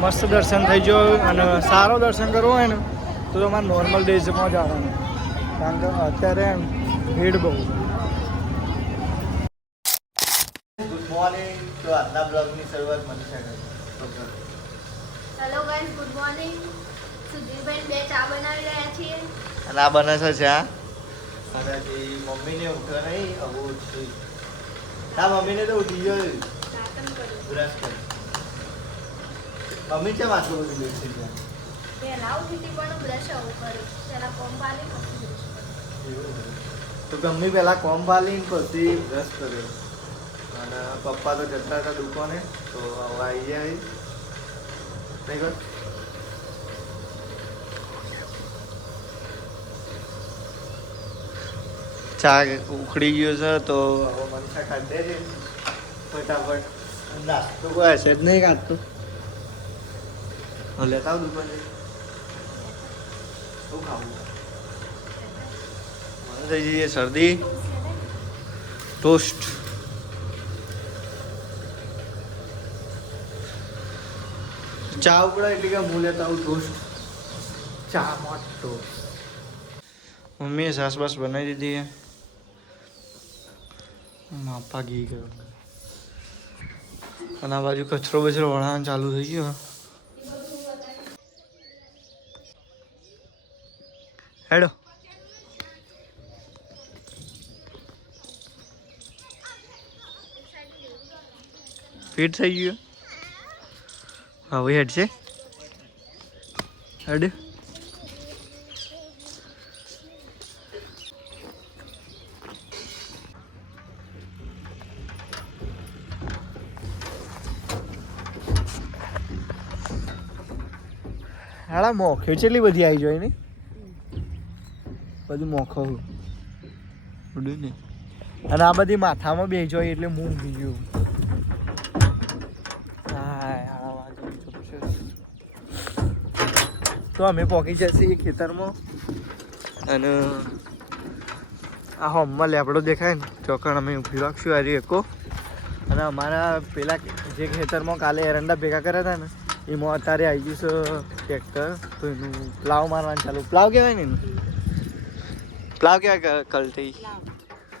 મસ્ત દર્શન થઈ ગયો અને સારો દર્શન કરવો હોય ને તો તમારે નોર્મલ ડેઝમાં જ આવવાનું, કારણ કે અત્યારે ભીડ બહુ. Good morning. તો આજના બ્લોગની શરૂઆત મનીષા કરી. Hello guys, good morning. Sudhirbhai બે ચા બનાવી રહ્યા છીએ અને આ બને છે ચા. અને મમ્મીને ઉઠ્યો નહીં, હવે ઉઠી. હા, મમ્મીને તો ઉઠી ગયો. બ્રશ કરી. મમ્મી કેમ આટલું બધું બેસી ગયા? પહેલા ઉઠી હતી પણ બ્રશ આવું કર્યું. પહેલા કોમ પાલી પછી તો મમ્મી પહેલા કોમ પાલી પછી બ્રશ કર્યો. અને પપ્પા તો જતા હતા દુકાને, તો હવે આવી ગયા નહીં કર. ચા ઉખડી ગયો છે તો હવે મનસા ખાધે છે ફટાફટ. નાસ્તો કોઈ હશે જ નહીં કાઢતો. લેતા આવું દુકાને. શું ખાવું? મને થઈ જઈએ શરદી. ટોસ્ટ. ચા ઉકળા એટલે કે હું લેતા આવું ટોસ્ટ. ચા મોટ ટોસ્ટ. મમ્મીએ સાસ બાસ બનાવી દીધી. માપા ઘી ગયો અને આ બાજુ કચરો બચરો વળાવવાનું ચાલુ થઈ ગયો. હેડો. ફિટ થઈ ગયું. હવે હેડ છે. હેડ. હાડા મોખ્યો કેટલી બધી આવી જાય ને, બધું મોખો ઉડ્યું ને. અને આ બધી માથામાં બે જાય એટલે હું ઊંઘી ગયું. તો અમે પહોંચી જશે ખેતરમાં. અને આ હોમમાં લેપડો દેખાય ને ચોકણ અમે ઊભી રાખશું આ એકો. અને અમારા પેલા જે ખેતરમાં કાલે એરંડા ભેગા કર્યા હતા ને એમાં અત્યારે આવી ગયું છે ટ્રેક્ટર. તો એનું પ્લાવ મારવાનું ચાલુ. પ્લાવ કહેવાય ને એનું? પ્લાવ કહેવાય કલટી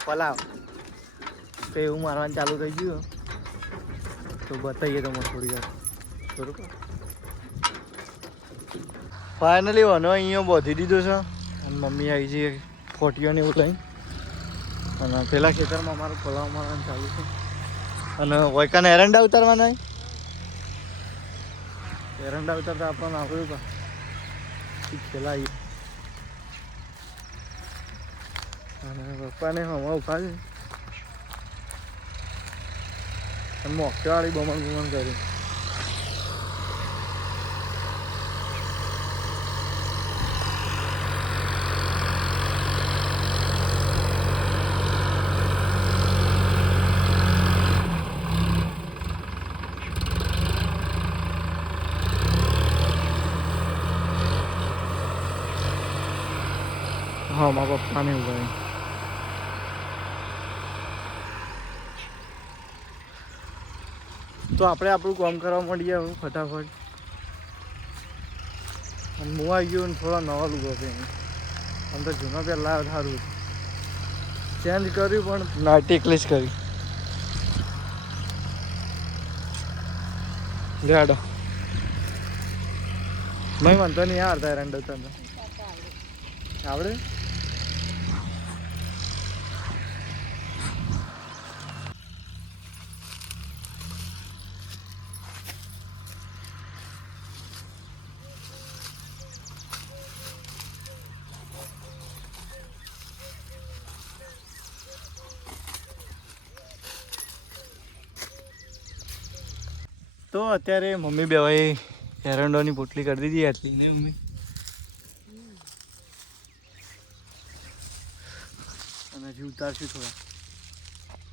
પલાવ. તો એવું મારવાનું ચાલુ થઈ ગયું. તો બતાવીએ તમને થોડી વાર. બરોબર. ફાઇનલી વનો અહીંયા બાંધી દીધો છે. અને મમ્મી આવી છે ફોટીઓને એવું લઈને. અને પેલા ખેતરમાં અમારું પલાવ મારવાનું ચાલુ છે. અને વૈકાને એરંડા ઉતારવાના. એરંડા ઉતારતા આપણને આવ્યું કા પેલા. અને પપ્પાને હવા ઉભા છે. અને મોકવાળી બમણ બમણ કરી. હા, મારા પપ્પાને ઉભા. તો આપણે આપણું કામ કરવા માંડીએ હવે ફટાફટ. અને હું આવી ગયો ને થોડા નવા લુગો છે. આમ તો જૂના પહેલાં સારું ચેન્જ કર્યું પણ નાઇટી એકલી જ કરી. લેડો ભાઈ, મને તો નહીં આવડતા એરંડા ઉતારતા. આવડે? તો અત્યારે મમ્મી બેવાએ એરંડોની પોટલી કરી દીધી આટલી ને મમ્મી. અને હજી ઉતારશું થોડા.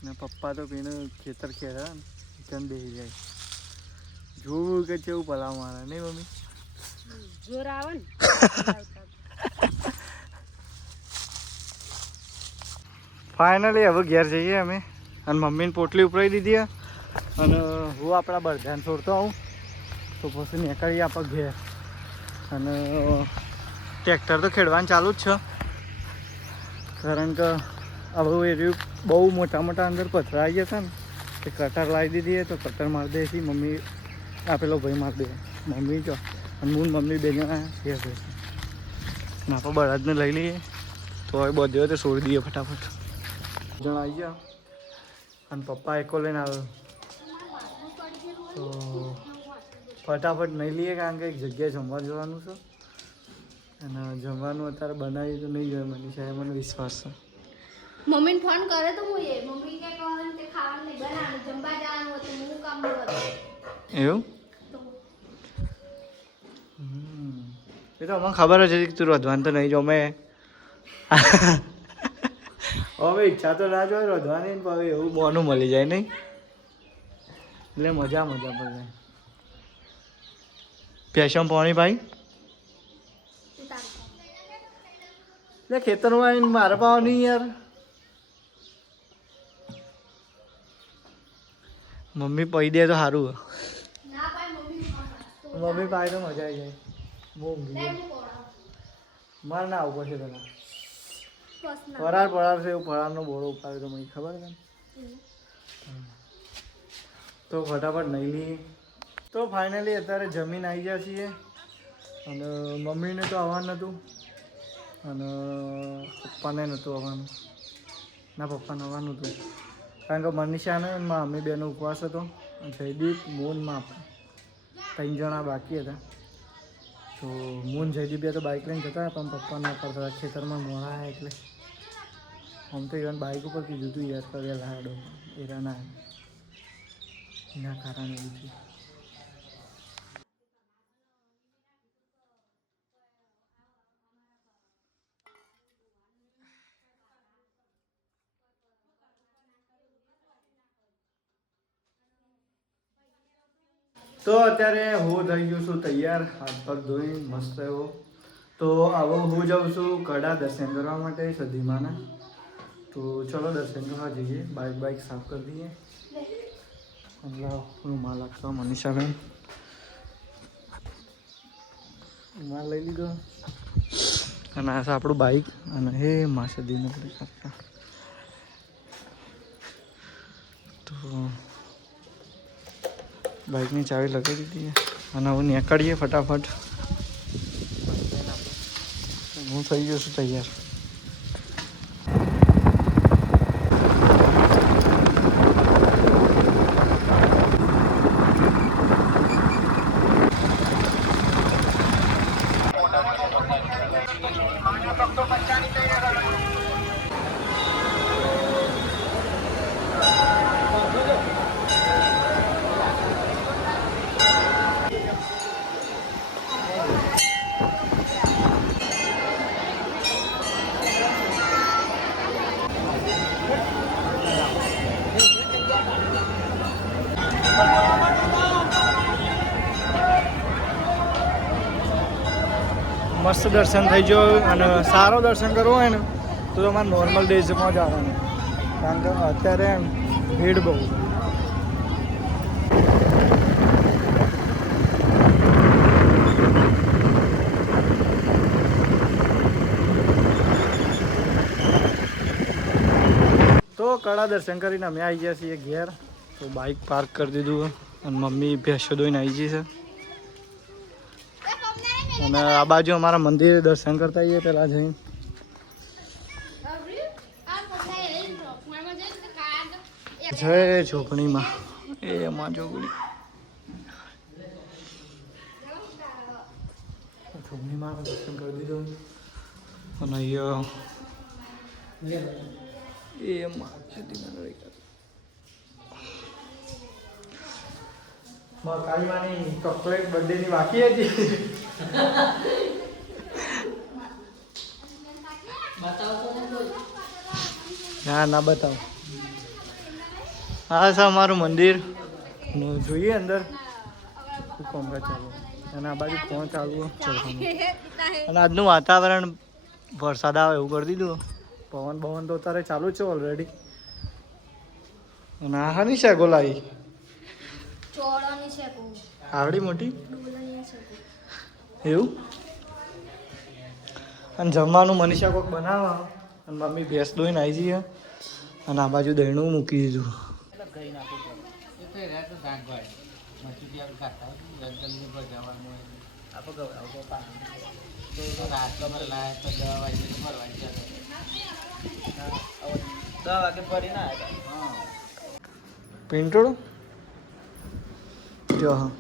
ને પપ્પા તો પેને ખેતર ખેરા ને ચંદ બેસી જાય. જોવું કે કેવું પલાવ મારે નહીં મમ્મી? જોર આવે ને. ફાઇનલી હવે ઘેર જઈએ અમે. અને મમ્મીને પોટલી ઉપરાવી દીધી. અને હું આપણા બળધાન છોડતો આવું. તો પછી નીકળીએ આપણે ઘેર. અને ટ્રેક્ટર તો ખેડવાનું ચાલુ જ છે, કારણ કે હવે એ બહુ મોટા અંદર પથરા આવી ગયા હતા ને, એ કટર લાવી દીધી તો કટર મારી દે છે મમ્મી. આ પેલો ભાઈ મારી દે મમ્મી જો, અને હું મમ્મી બે જણા શેર છે. અને આપણે બળદને લઈ લઈએ તો હવે બધે તો છોડી દઈએ ફટાફટ. જણ આવી ગયા અને પપ્પા એકો લઈને આવ્યો તો ફટાફટ નહીં લઈએ, કારણ કે એક જગ્યાએ જમવા જવાનું છે. અને જમવાનું અત્યારે બનાવ્યું તો નહીં જોઈએ મનીષા, મને વિશ્વાસ છે. મમ્મીને ફોન કરે તો હું મમ્મી કે ખાવાનું નહીં બનાવવાનું, જમવા જવાનું હતું, હું કામ હતું એવું. એ તો અમને ખબર જ હતી કે તું રોધવાનું તો નહીં જમે. હવે ઈચ્છા તો ના જોઈ રોધવાની, પણ હવે એવું બોનું મળી જાય નહીં, એટલે મજા પડે. પેશન પાણી ભાઈ એટલે ખેતરમાં આવીને મારે પાવ નહીં યાર. મમ્મી પૈ દે તો સારું. મમ્મી પાય તો મજા આવી જાય. બહુ ઊંઘી મારે ના આવું પડશે પેલા પરાર છે એવું પરારનો બોળો ઉપાડ્યો તો મને ખબર છે. તો ફટાફટ નહીં લઈએ. તો ફાઇનલી અત્યારે જમીન આવી ગયા છીએ, અને મમ્મીને તો આવવાનું નહોતું અને પપ્પાને નહોતું આવવાનું. ના પપ્પાને આવવાનું હતું, કારણ કે મનીષાને મમ્મી બેનો ઉપવાસ હતો. જયદીપ મોન માં 3 જણા બાકી હતા. તો મોન જયદીપ બે તો બાઇક લઈને જતા, પણ પપ્પા ના કરતા ખેતરમાં મોડા એટલે આમ તો ઇવન બાઇક ઉપર કીધું હતું યાર કર્યા લાડો એના કારણે બીજું. તો અત્યારે હું થઈ ગયો છું તૈયાર, હાથ પગ ધોઈ મસ્ત એવો. તો હવે હું જાઉં છું કડા દર્શન કરવા માટે સધીમાના. તો ચલો દર્શન કરવા જઈએ. બાઇક સાફ કરી દઈએ. રૂમાલ આપવા મનીષાબેન, રૂમાલ લઈ લીધો. અને આ છે આપણું બાઇક, અને હે મા સધીને કરતા. તો બાઇકની ચાવી લગાવી દીધી અને હવે નીકળીએ ફટાફટ. હું થઈ ગયો છું તૈયાર. મસ્ત દર્શન થઈ ગયો. અને સારો દર્શન કરવો હોય ને તો તમારે નોર્મલ ડેઝમાં જ આવવાનું, કારણ કે અત્યારે ભીડ બહુ. તો કડા દર્શન કરીને અમે આવી ગયા છીએ ઘેર. તો બાઇક પાર્ક કરી દીધું અને મમ્મી ભેંસો દોઈને આવી ગઈ છે. અને આ બાજુ અમારા મંદિરે દર્શન કરતા આવીએ પેલા જઈને. જય ઝોપણીમાં એ એમાં ઝોપણી ઝોપણીમાં દર્શન કરી દીધું. અને અહીંયા એ એમાં કાળીમાની ચોકલેટ બર્થડેની બાકી હતી. ના બતાવો. હા છે અમારું મંદિર. જોઈએ અંદર કોમકાજ ચાલુ, અને આ બાજુ ફોન ચાલુ ચડવાનું. અને આજનું વાતાવરણ વરસાદ આવે એવું કરી દીધું. પવન તો અત્યારે ચાલુ છે ઓલરેડી. અને આ હાની છે ગોલાઈ આવડી મોટી ડોલનિયા છે એવું. અને જમવાનું મનીષા કોક બનાવે અને મમ્મી ભેંસ દોઈને આવી જઈએ અને આ બાજુ દહીણું મૂકી દીધું. પિન્ટોળું જો હા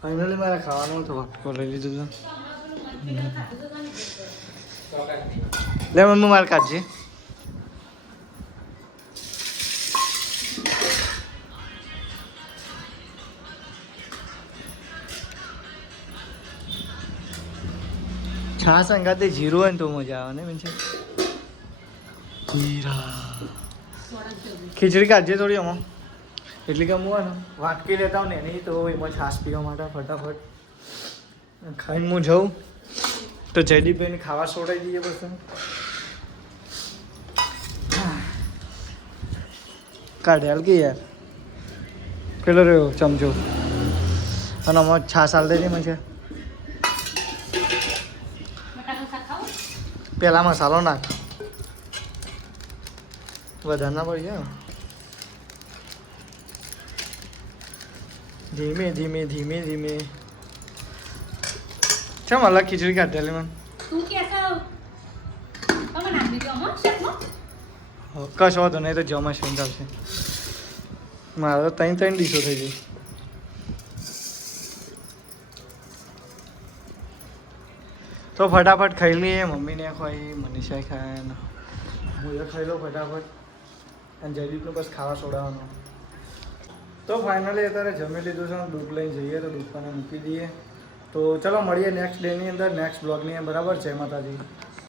ફાઇનલી મારે ખાવાનું તો વાટકો લઈ લીધું છે. લે મમ્મી મારે કાઢજે. છાસ અંગાતે જીરું હોય ને તો મજા આવે ને મીન્સ ખીચડી કાઢજે થોડી આમાં એટલી કે હું ને વાટકી લેતા હોઉં ને એની તો એમાં છાસ પીવા માટે ફટાફટ ખાઈને હું જાઉં તો જયદીપભાઈને ખાવા છોડાઈ દઈએ પછી કાઢે હાલ કે યાર પેલો રહ્યો ચમચો અને આમાં છાસ હાલ દેજે મને પેલા મસાલો નાખ વધારે ના પડી જાય. ધીમે ધીમે ધીમે ધીમે ચમ અલગ ખીચડી કાઢેલી મને તું કે છો તમે નાખી દો હો શેકમાં કશો વાંધો નહીં તો જમા છે ચાલશે. મારે તો ત્રણ ડીશો થઈ ગઈ. તો ફટાફટ ખાઈ લઈએ. મમ્મીને ખાઈ મનીષાએ ખાય ને હું એ ખાઈ લઉં ફટાફટ અને જયદીપને બસ ખાવા છોડાવવાનું. તો ફાઇનલી અત્યારે જમી લીધું છે. દૂધ લઈને જઈએ તો દૂધ પાને મૂકી દઈએ. તો ચલો મળીએ નેક્સ્ટ ડેની અંદર નેક્સ્ટ બ્લોગની અંદર. બરાબર. જય માતાજી.